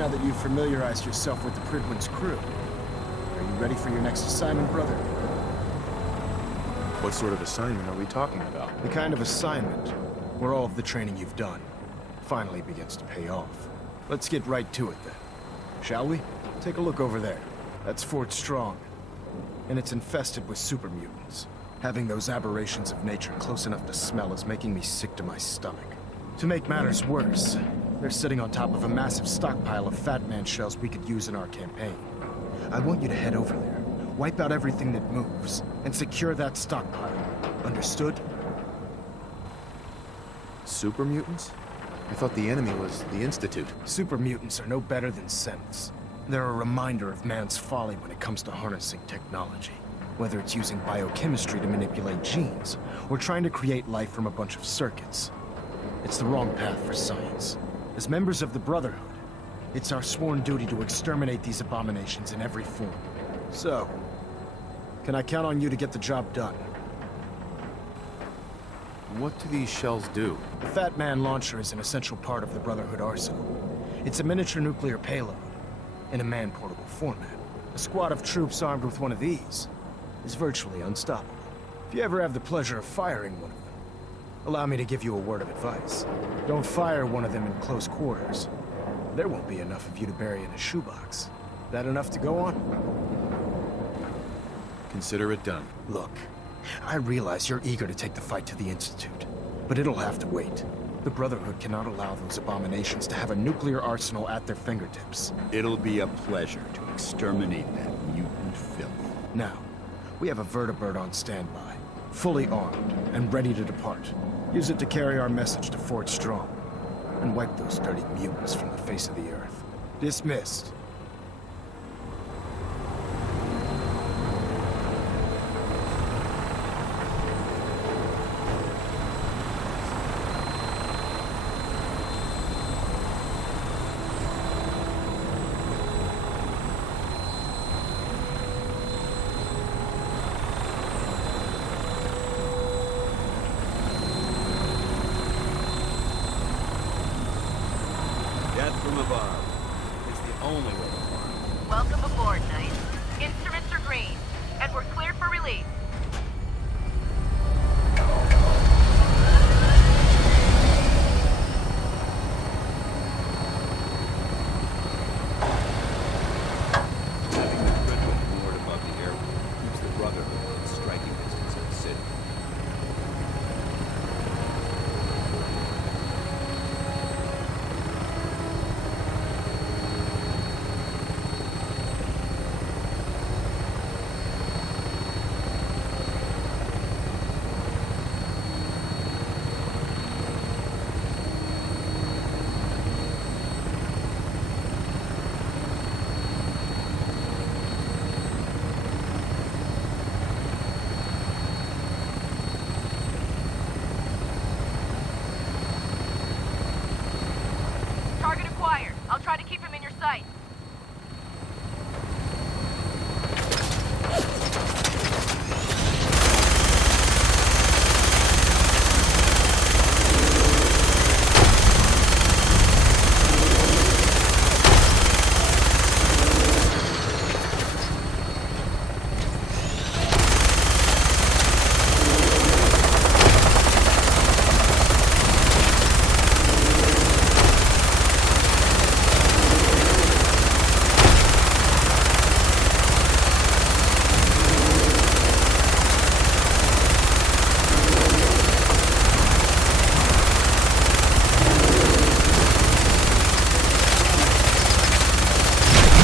now that you've familiarized yourself with the Pridwin's crew. Are you ready for your next assignment, brother? What sort of assignment are we talking about? The kind of assignment where all of the training you've done finally begins to pay off. Let's get right to it then, shall we? Take a look over there. That's Fort Strong, and it's infested with super mutants. Having those aberrations of nature close enough to smell is making me sick to my stomach. To make matters worse, they're sitting on top of a massive stockpile of Fat Man shells we could use in our campaign. I want you to head over there, wipe out everything that moves, and secure that stockpile. Understood? Super mutants? I thought the enemy was the Institute. Super mutants are no better than synths. They're a reminder of man's folly when it comes to harnessing technology. Whether it's using biochemistry to manipulate genes, or trying to create life from a bunch of circuits. It's the wrong path for science. As members of the Brotherhood, it's our sworn duty to exterminate these abominations in every form. So, can I count on you to get the job done? What do these shells do? The Fat Man launcher is an essential part of the Brotherhood arsenal. It's a miniature nuclear payload, in a man-portable format. A squad of troops armed with one of these is virtually unstoppable. If you ever have the pleasure of firing one of them, allow me to give you a word of advice. Don't fire one of them in close quarters. There won't be enough of you to bury in a shoebox. That enough to go on? Consider it done. Look, I realize you're eager to take the fight to the Institute, but it'll have to wait. The Brotherhood cannot allow those abominations to have a nuclear arsenal at their fingertips. It'll be a pleasure to exterminate that mutant filth. Now, we have a vertibird on standby, fully armed and ready to depart. Use it to carry our message to Fort Strong, and wipe those dirty mutants from the face of the earth. Dismissed. Death from above. It's the only way to farm. Welcome aboard, Knight. Instruments are green, and we're cleared for release. Having the Pridwin moored above the airport keeps the Brotherhood in striking distance of the city. Target acquired. I'll try to keep him in your sight.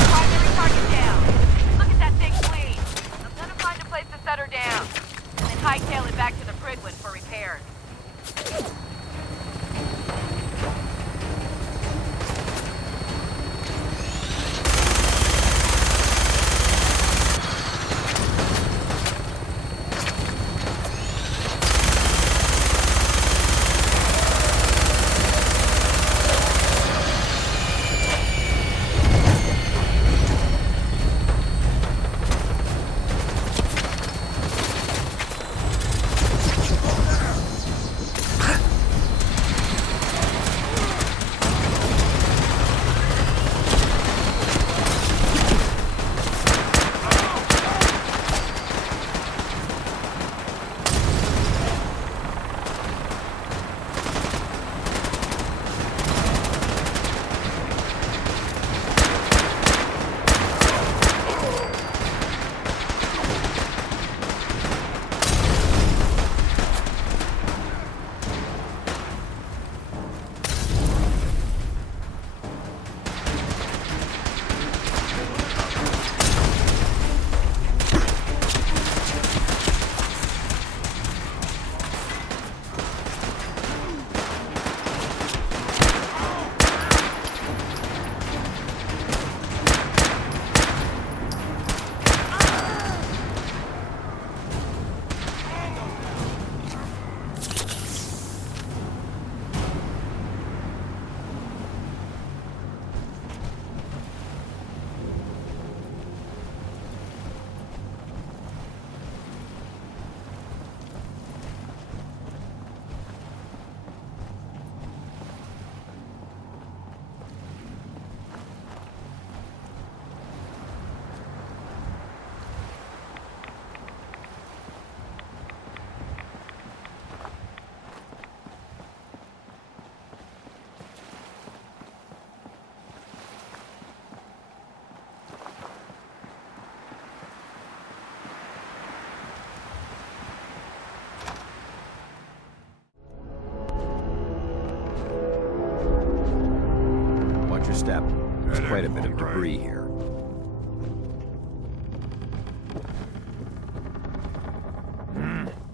Primary target down. Look at that thing bleed. I'm gonna find a place to set her down, and then hightail it back to the Pridwin for repairs. quite a bit of debris here.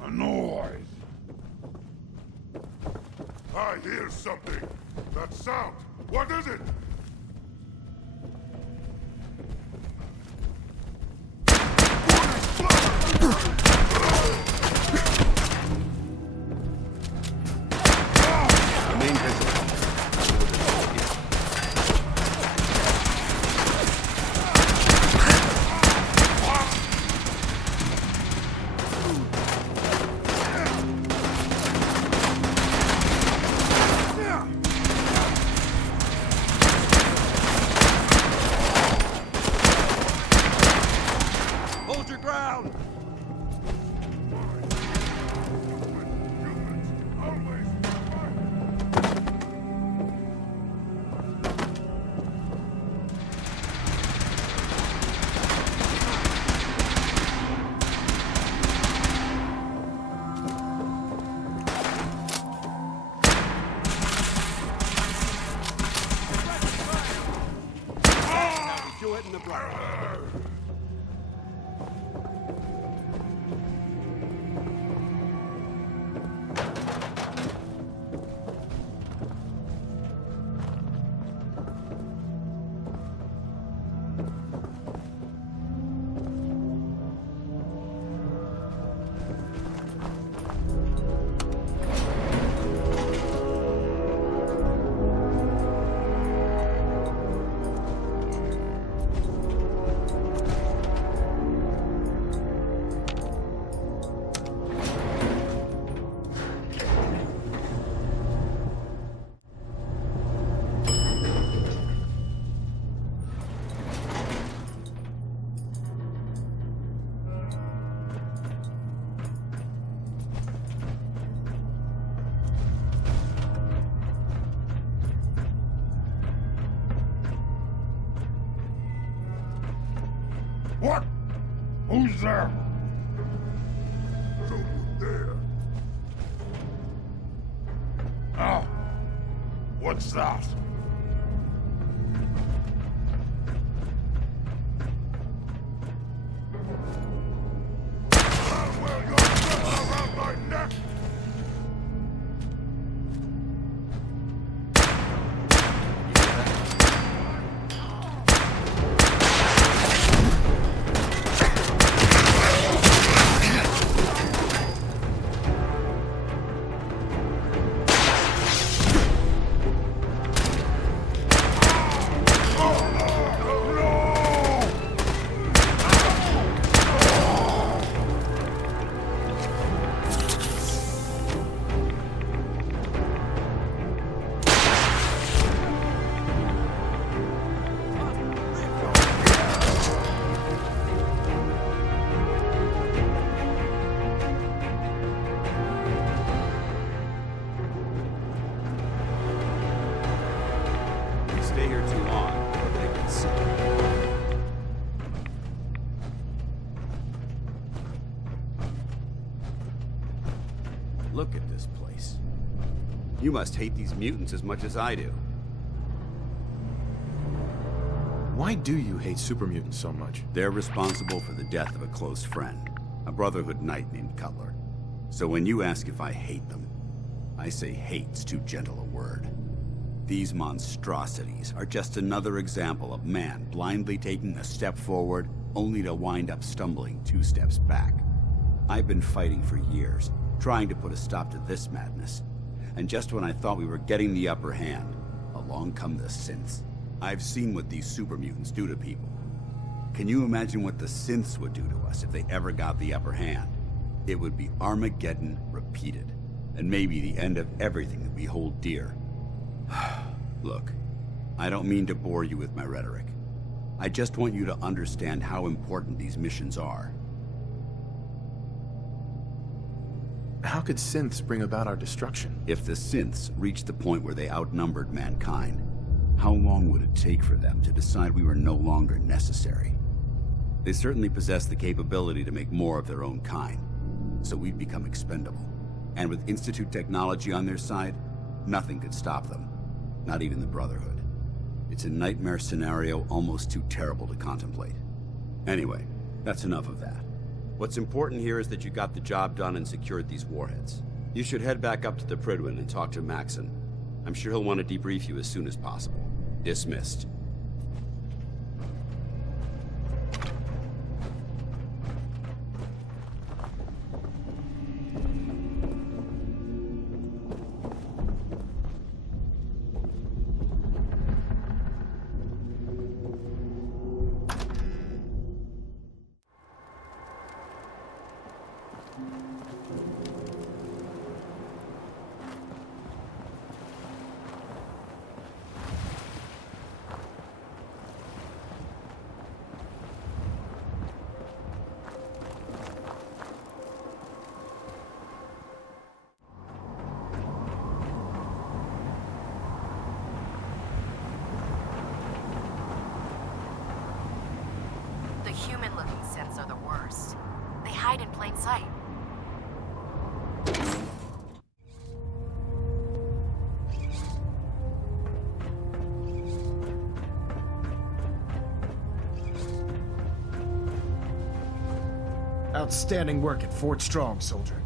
A noise. I hear something. That sound. What is it? Remain visible. Hold your ground! Do it in the ground. What? Who's there? Someone there. Ah. What's that? Well, you're around my neck. Stay here too long, or they can see. Look at this place. You must hate these mutants as much as I do. Why do you hate super mutants so much? They're responsible for the death of a close friend, a Brotherhood knight named Cutler. So when you ask if I hate them, I say hate's too gentle a word. These monstrosities are just another example of man blindly taking a step forward, only to wind up stumbling 2 steps back. I've been fighting for years, trying to put a stop to this madness. And just when I thought we were getting the upper hand, along come the synths. I've seen what these super mutants do to people. Can you imagine what the synths would do to us if they ever got the upper hand? It would be Armageddon repeated, and maybe the end of everything that we hold dear. Look, I don't mean to bore you with my rhetoric. I just want you to understand how important these missions are. How could synths bring about our destruction? If the synths reached the point where they outnumbered mankind, how long would it take for them to decide we were no longer necessary? They certainly possess the capability to make more of their own kind, so we'd become expendable. And with Institute technology on their side, nothing could stop them. Not even the Brotherhood. It's a nightmare scenario almost too terrible to contemplate. Anyway, that's enough of that. What's important here is that you got the job done and secured these warheads. You should head back up to the Prydwen and talk to Maxon. I'm sure he'll want to debrief you as soon as possible. Dismissed. The human-looking synths are the worst. They hide in plain sight. Outstanding work at Fort Strong, soldier.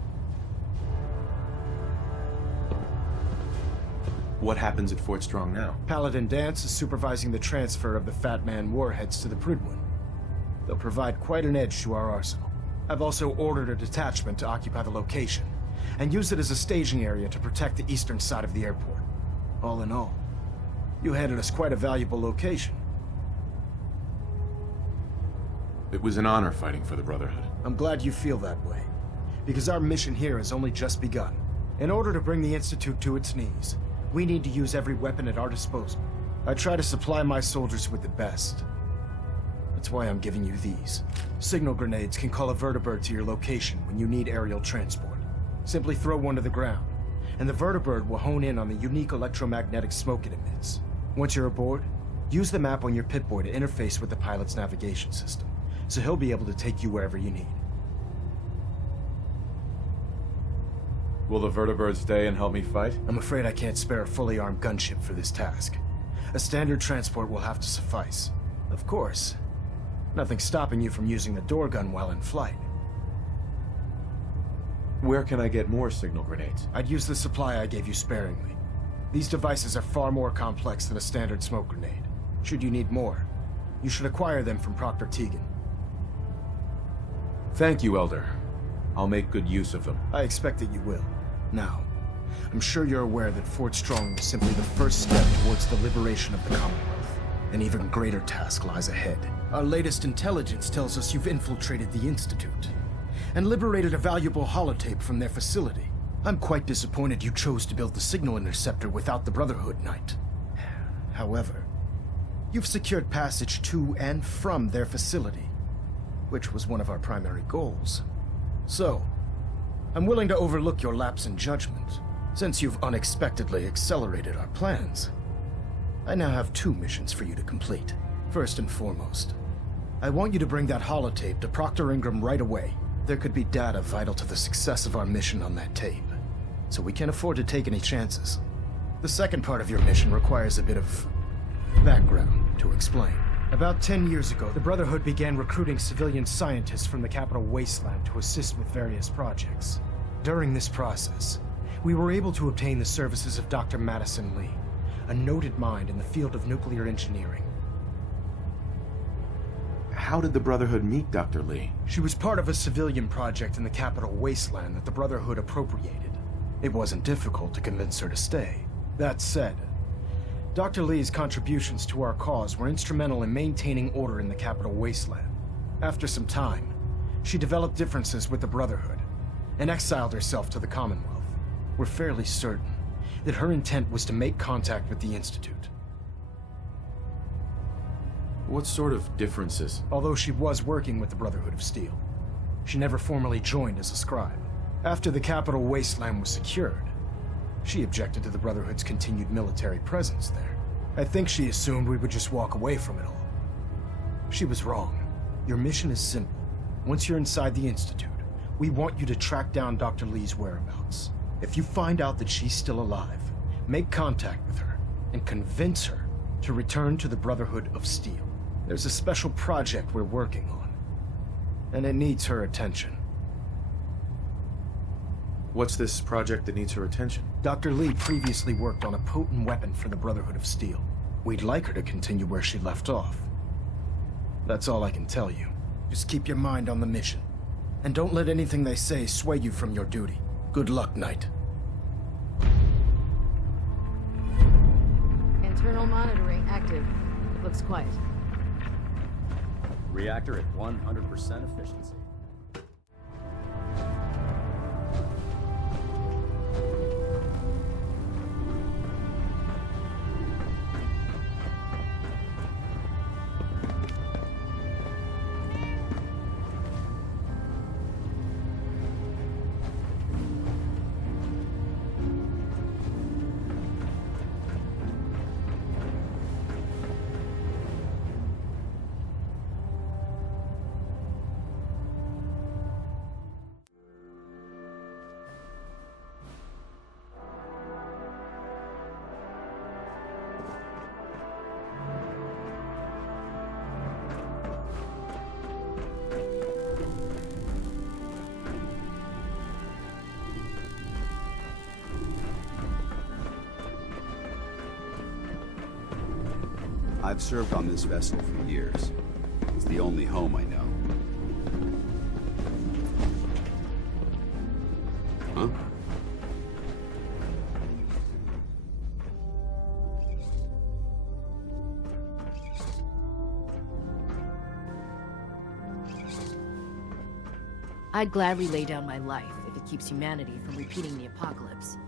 What happens at Fort Strong now? Paladin Dance is supervising the transfer of the Fat Man warheads to the Prydwen. They'll provide quite an edge to our arsenal. I've also ordered a detachment to occupy the location, and use it as a staging area to protect the eastern side of the airport. All in all, you handed us quite a valuable location. It was an honor fighting for the Brotherhood. I'm glad you feel that way, because our mission here has only just begun. In order to bring the Institute to its knees, we need to use every weapon at our disposal. I try to supply my soldiers with the best. That's why I'm giving you these. Signal grenades can call a vertibird to your location when you need aerial transport. Simply throw one to the ground, and the vertibird will hone in on the unique electromagnetic smoke it emits. Once you're aboard, use the map on your Pip-Boy to interface with the pilot's navigation system, so he'll be able to take you wherever you need. Will the vertibird stay and help me fight? I'm afraid I can't spare a fully armed gunship for this task. A standard transport will have to suffice. Of course, nothing stopping you from using the door gun while in flight. Where can I get more signal grenades? I'd use the supply I gave you sparingly. These devices are far more complex than a standard smoke grenade. Should you need more, you should acquire them from Proctor Tegan. Thank you, Elder. I'll make good use of them. I expect that you will. Now, I'm sure you're aware that Fort Strong is simply the first step towards the liberation of the Commonwealth. An even greater task lies ahead. Our latest intelligence tells us you've infiltrated the Institute and liberated a valuable holotape from their facility. I'm quite disappointed you chose to build the signal interceptor without the Brotherhood Knight. However, you've secured passage to and from their facility, which was one of our primary goals. So, I'm willing to overlook your lapse in judgment, since you've unexpectedly accelerated our plans. I now have 2 missions for you to complete. First and foremost, I want you to bring that holotape to Proctor Ingram right away. There could be data vital to the success of our mission on that tape, so we can't afford to take any chances. The second part of your mission requires a bit of background to explain. About 10 years ago, the Brotherhood began recruiting civilian scientists from the capital wasteland to assist with various projects. During this process, we were able to obtain the services of Dr. Madison Lee, a noted mind in the field of nuclear engineering. How did the Brotherhood meet Dr. Lee? She was part of a civilian project in the capital wasteland that the Brotherhood appropriated. It wasn't difficult to convince her to stay. That said, Dr. Lee's contributions to our cause were instrumental in maintaining order in the capital wasteland. After some time, she developed differences with the Brotherhood and exiled herself to the Commonwealth. We're fairly certain that her intent was to make contact with the Institute. What sort of differences? Although she was working with the Brotherhood of Steel, she never formally joined as a scribe. After the capital wasteland was secured, she objected to the Brotherhood's continued military presence there. I think she assumed we would just walk away from it all. She was wrong. Your mission is simple. Once you're inside the Institute, we want you to track down Dr. Lee's whereabouts. If you find out that she's still alive, make contact with her and convince her to return to the Brotherhood of Steel. There's a special project we're working on, and it needs her attention. What's this project that needs her attention? Dr. Lee previously worked on a potent weapon for the Brotherhood of Steel. We'd like her to continue where she left off. That's all I can tell you. Just keep your mind on the mission. And don't let anything they say sway you from your duty. Good luck, Knight. Internal monitoring active. It looks quiet. Reactor at 100% efficiency. I've served on this vessel for years. It's the only home I know. Huh? I'd gladly lay down my life if it keeps humanity from repeating the apocalypse.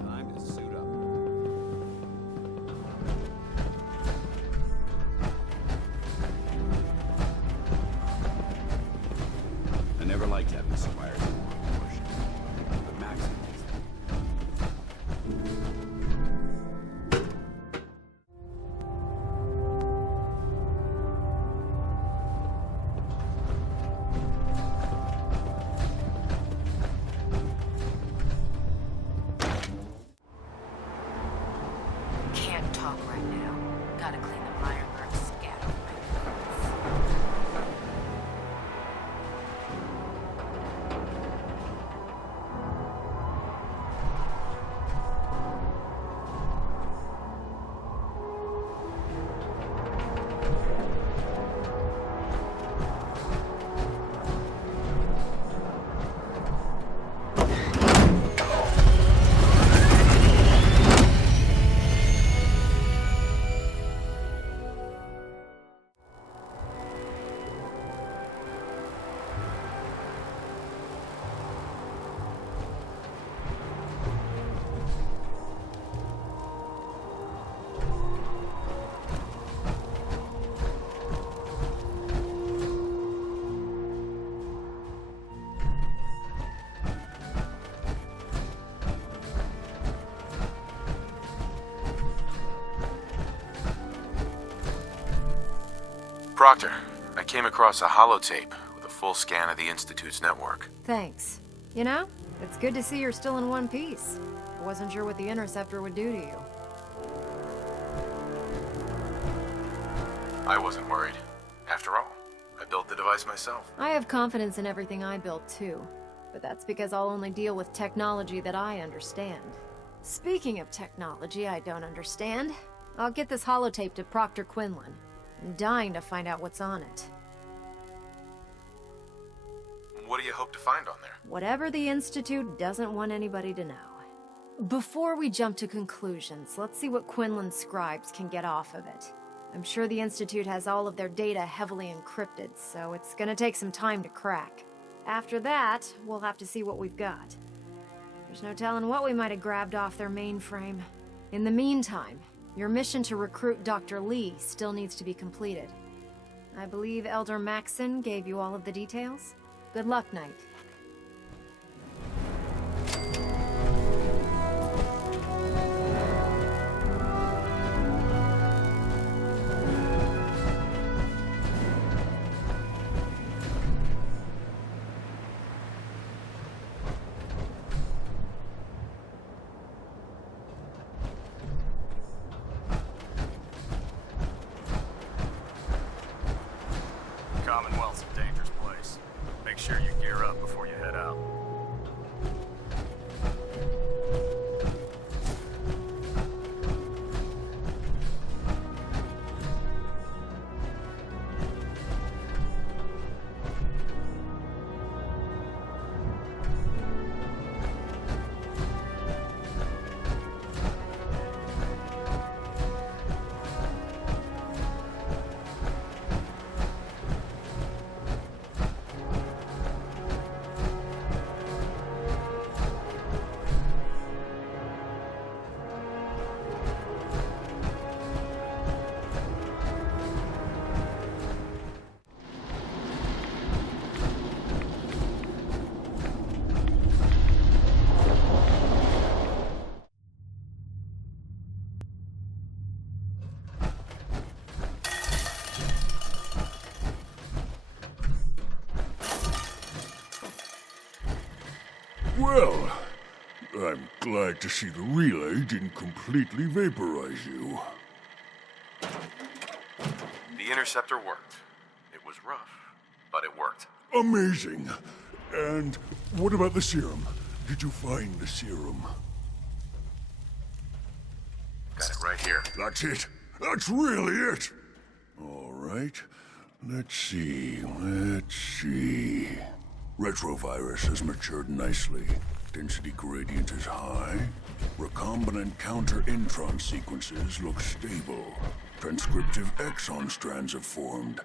Time to suit up. I never liked having suppliers in more proportion. But Max thinks Can't talk right now. Gotta clean the Meyerberg scat off my thoughts. Proctor, I came across a holotape with a full scan of the Institute's network. Thanks. You know, it's good to see you're still in one piece. I wasn't sure what the interceptor would do to you. I wasn't worried. After all, I built the device myself. I have confidence in everything I built too, but that's because I'll only deal with technology that I understand. Speaking of technology I don't understand, I'll get this holotape to Proctor Quinlan. I'm dying to find out what's on it. What do you hope to find on there? Whatever the Institute doesn't want anybody to know. Before we jump to conclusions, let's see what Quinlan's scribes can get off of it. I'm sure the Institute has all of their data heavily encrypted, so it's gonna take some time to crack. After that, we'll have to see what we've got. There's no telling what we might have grabbed off their mainframe. In the meantime, your mission to recruit Dr. Lee still needs to be completed. I believe Elder Maxson gave you all of the details. Good luck, Knight. Well, I'm glad to see the relay didn't completely vaporize you. The interceptor worked. It was rough, but it worked. Amazing. And what about the serum? Did you find the serum? Got it right here. That's it. That's really it. All right. Let's see. Retrovirus has matured nicely. Density gradient is high. Recombinant counter-intron sequences look stable. Transcriptive exon strands have formed.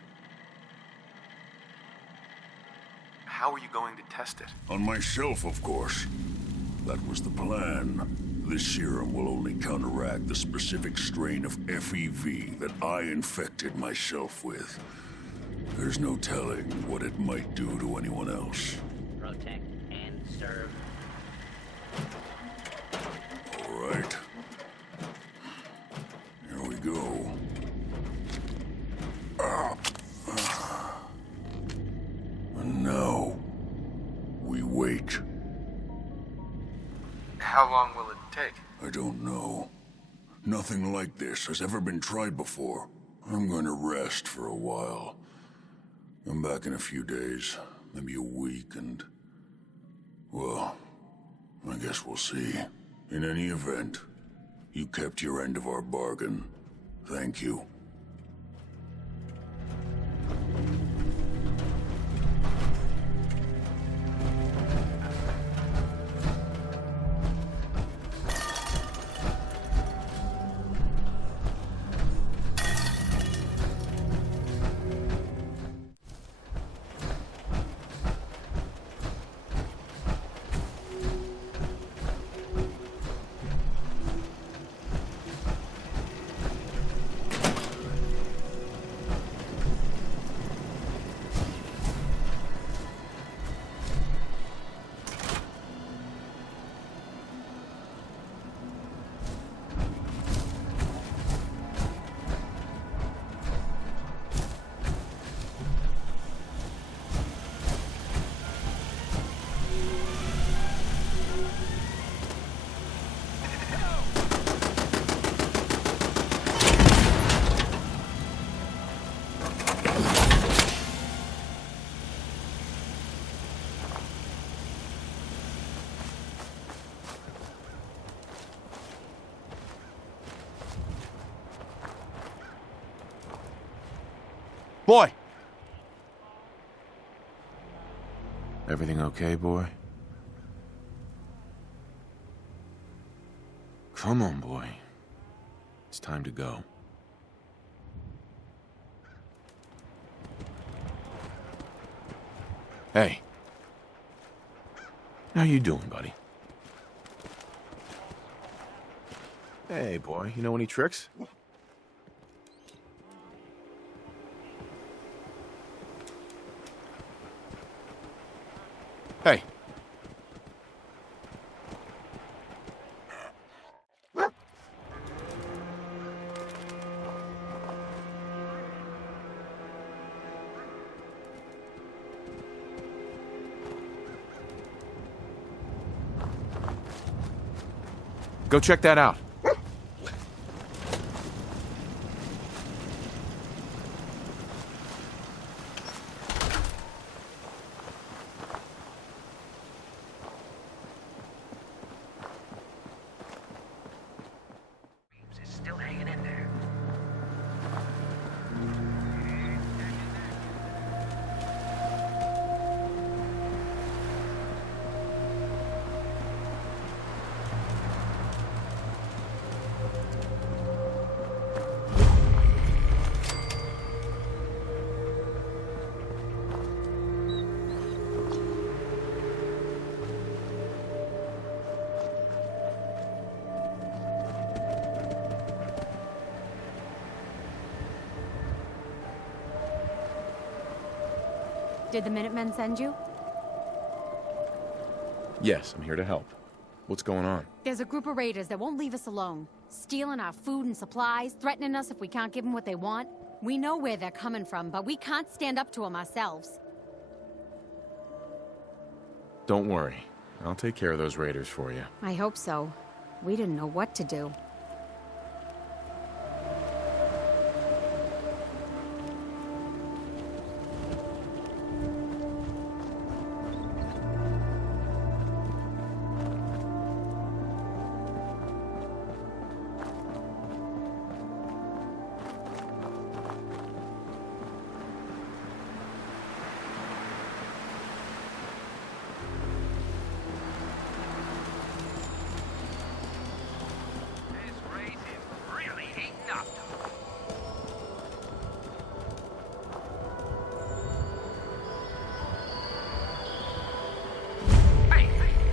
How are you going to test it? On myself, of course. That was the plan. This serum will only counteract the specific strain of FEV that I infected myself with. There's no telling what it might do to anyone else. Protect and serve. All right. Here we go. And now, we wait. How long will it take? I don't know. Nothing like this has ever been tried before. I'm going to rest for a while. I'm back in a few days, maybe a week, and... well, I guess we'll see. In any event, you kept your end of our bargain. Thank you. Boy! Everything okay, boy? Come on, boy. It's time to go. Hey. How you doing, buddy? Hey, boy. You know any tricks? Hey. Go check that out. Still hanging in there. Did the Minutemen send you? Yes, I'm here to help. What's going on? There's a group of raiders that won't leave us alone. Stealing our food and supplies, threatening us if we can't give them what they want. We know where they're coming from, but we can't stand up to them ourselves. Don't worry. I'll take care of those raiders for you. I hope so. We didn't know what to do.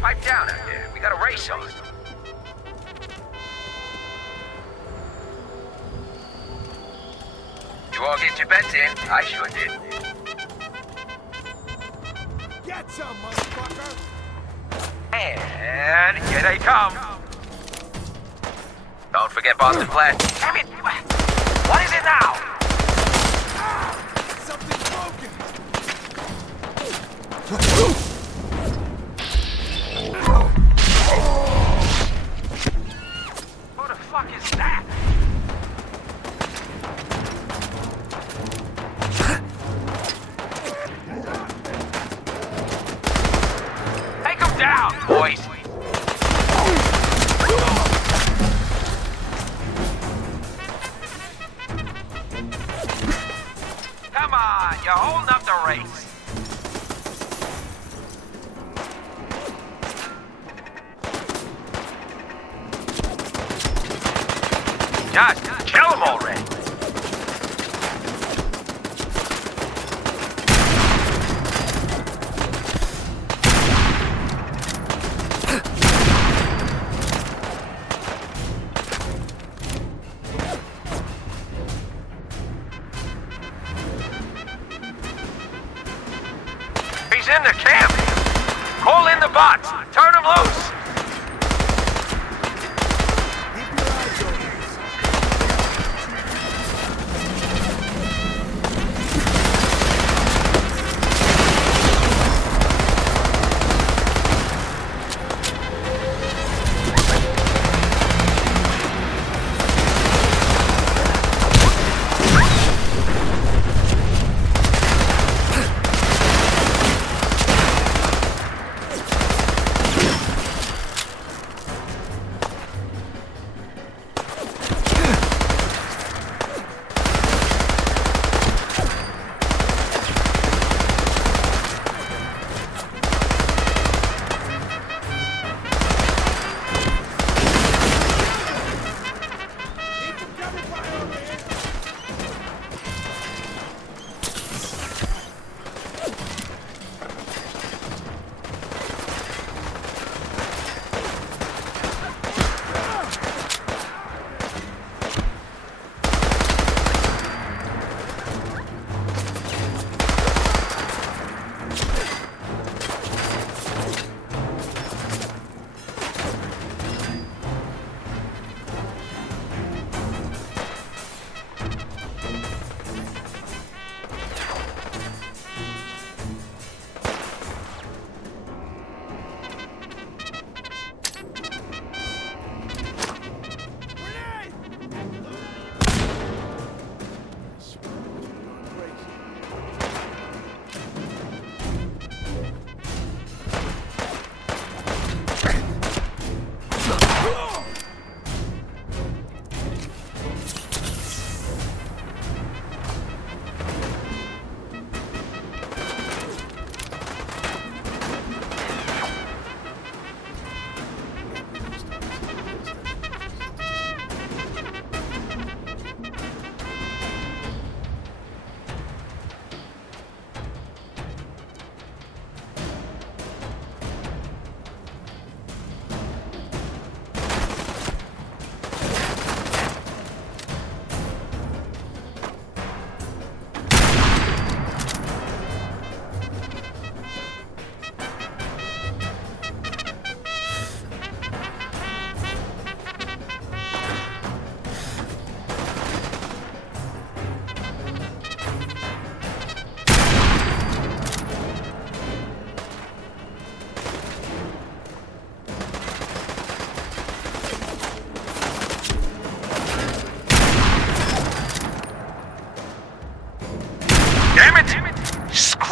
Pipe down out there. We got a race on. You all get your bets in? I sure did. Get some, motherfucker! And here they come. Don't forget Boston Flat. Damn it! What is it now? Something's broken! Who the fuck is that? Take him down, boys! Come on, you're holding up the race. Just kill him already. He's in the camp. Call in the bots. Turn him loose.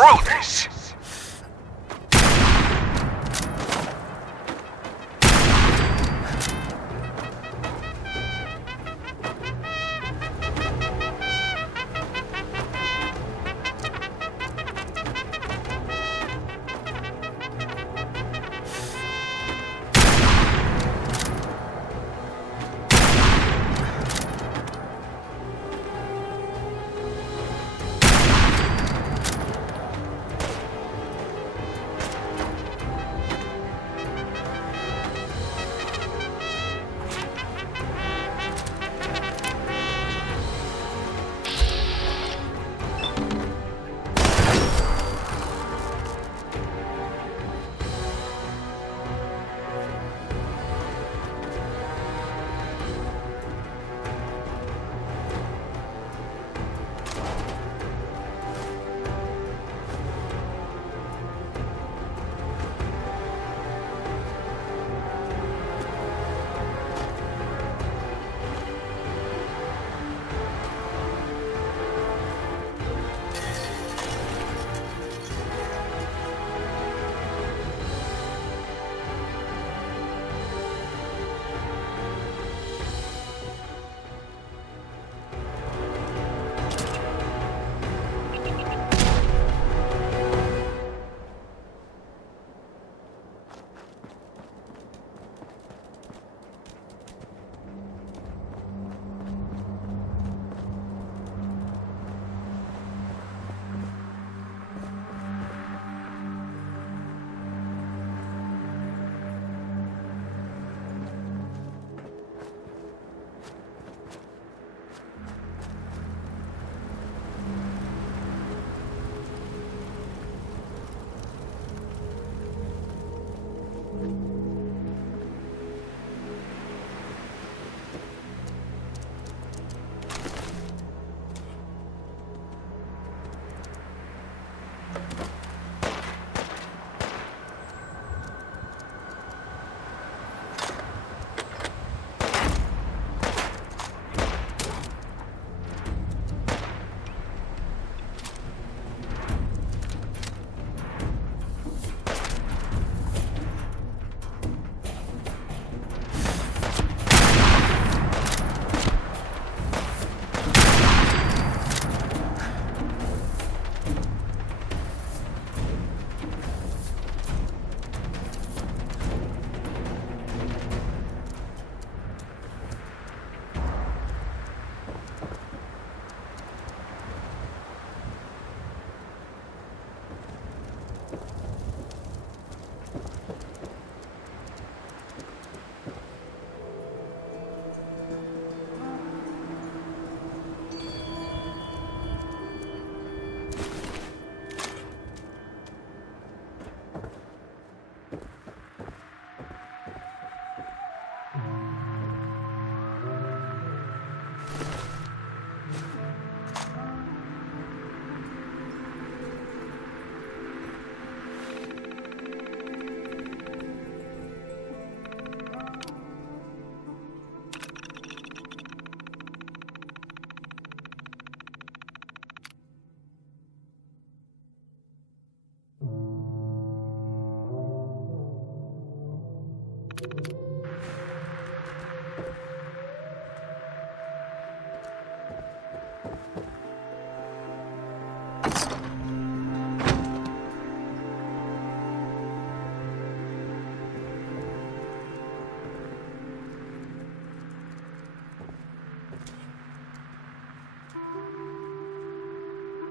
through this!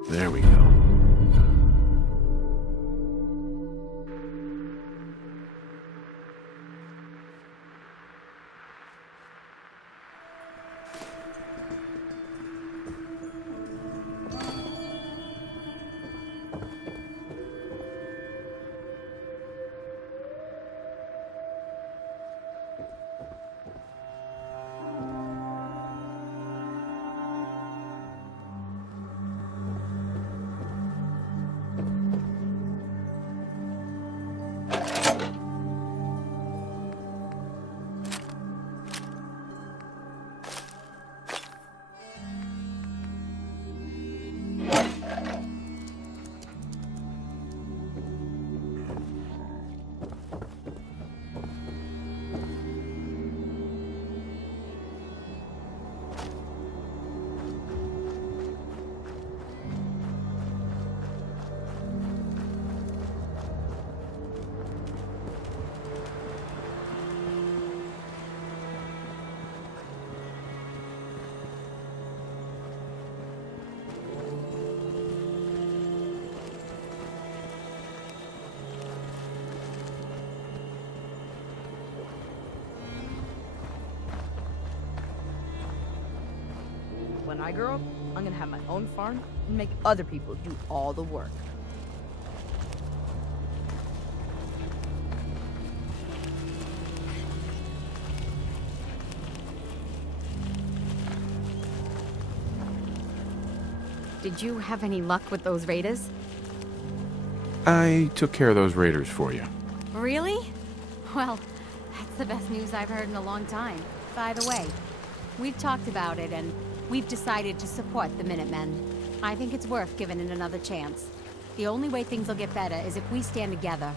There we go. When I grow up, I'm gonna have my own farm and make other people do all the work. Did you have any luck with those raiders? I took care of those raiders for you. Really? Well, that's the best news I've heard in a long time. By the way, we've talked about it and we've decided to support the Minutemen. I think it's worth giving it another chance. The only way things will get better is if we stand together.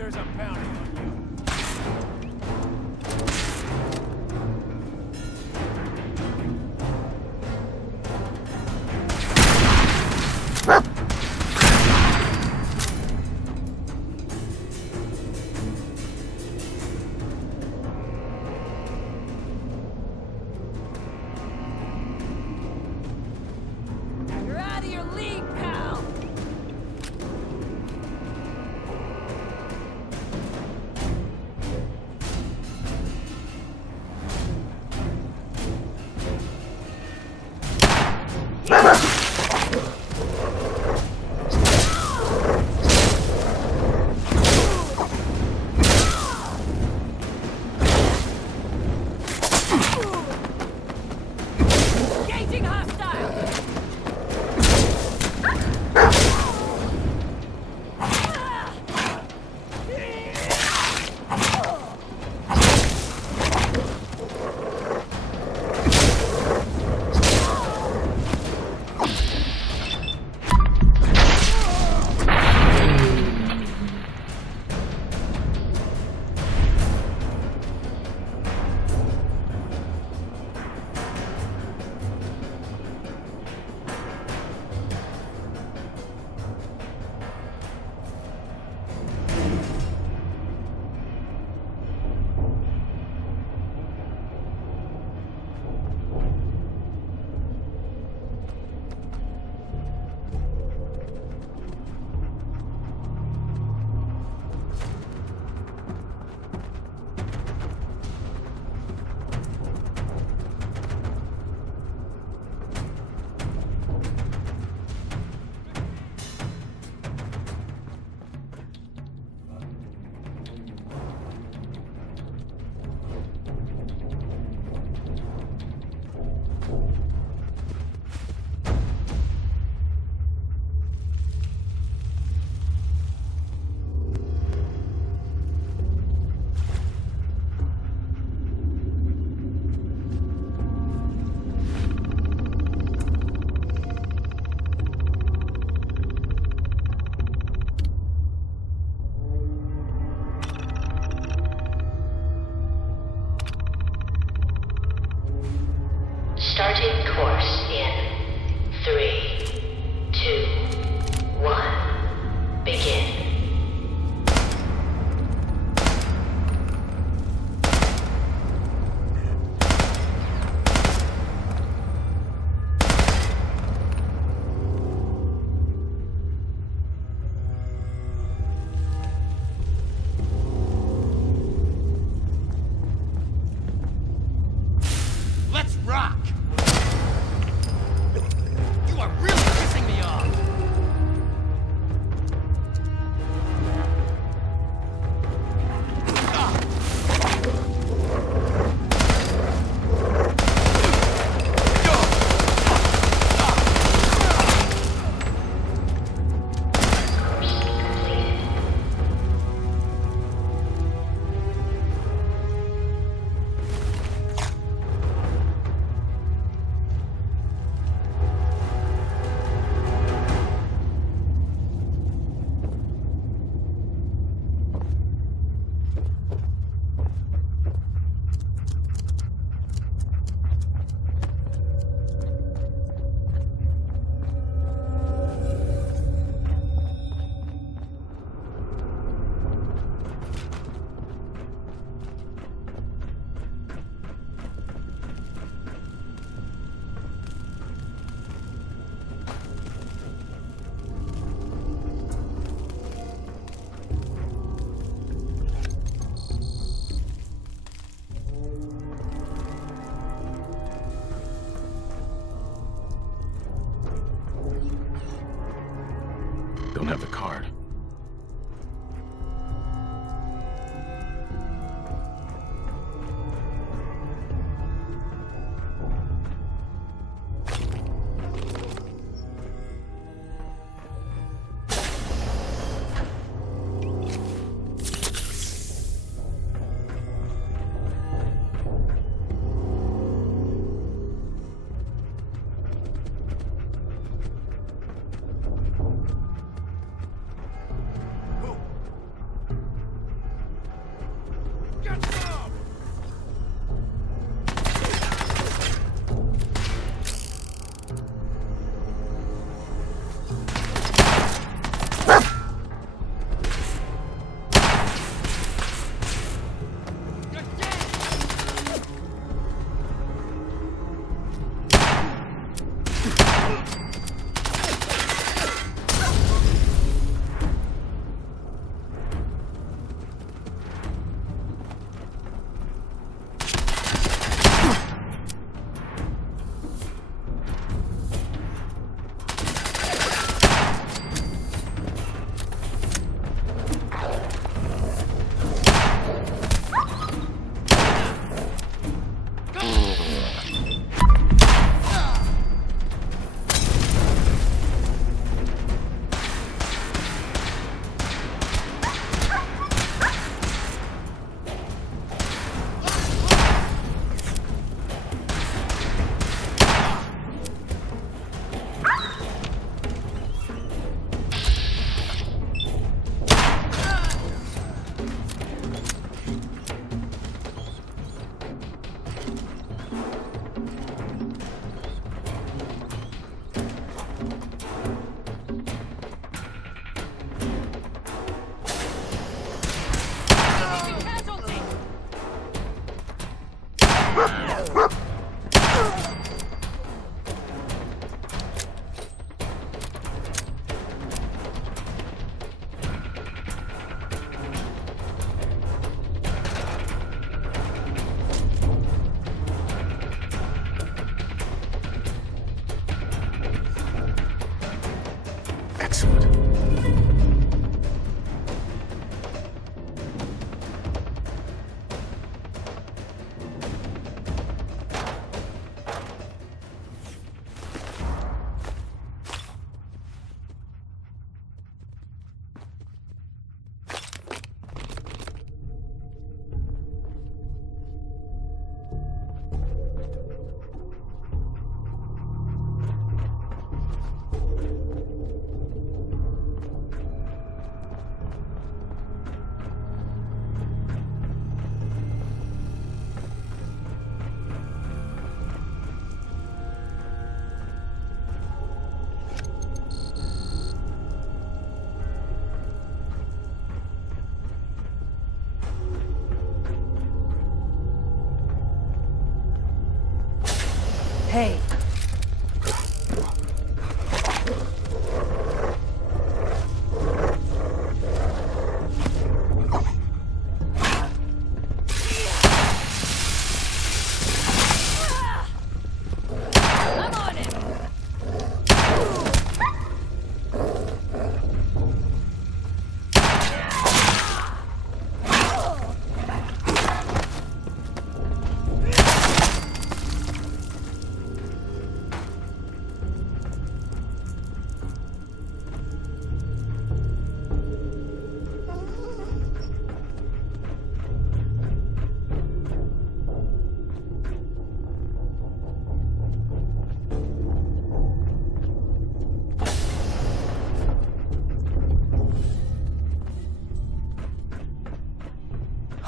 there's a bounty on you. You're out of your league, pal! Engaging hostile! Starting course in 3, 2, 1, begin. Let's rock! You are really pissing me off! Don't have the card. Hey.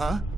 Huh?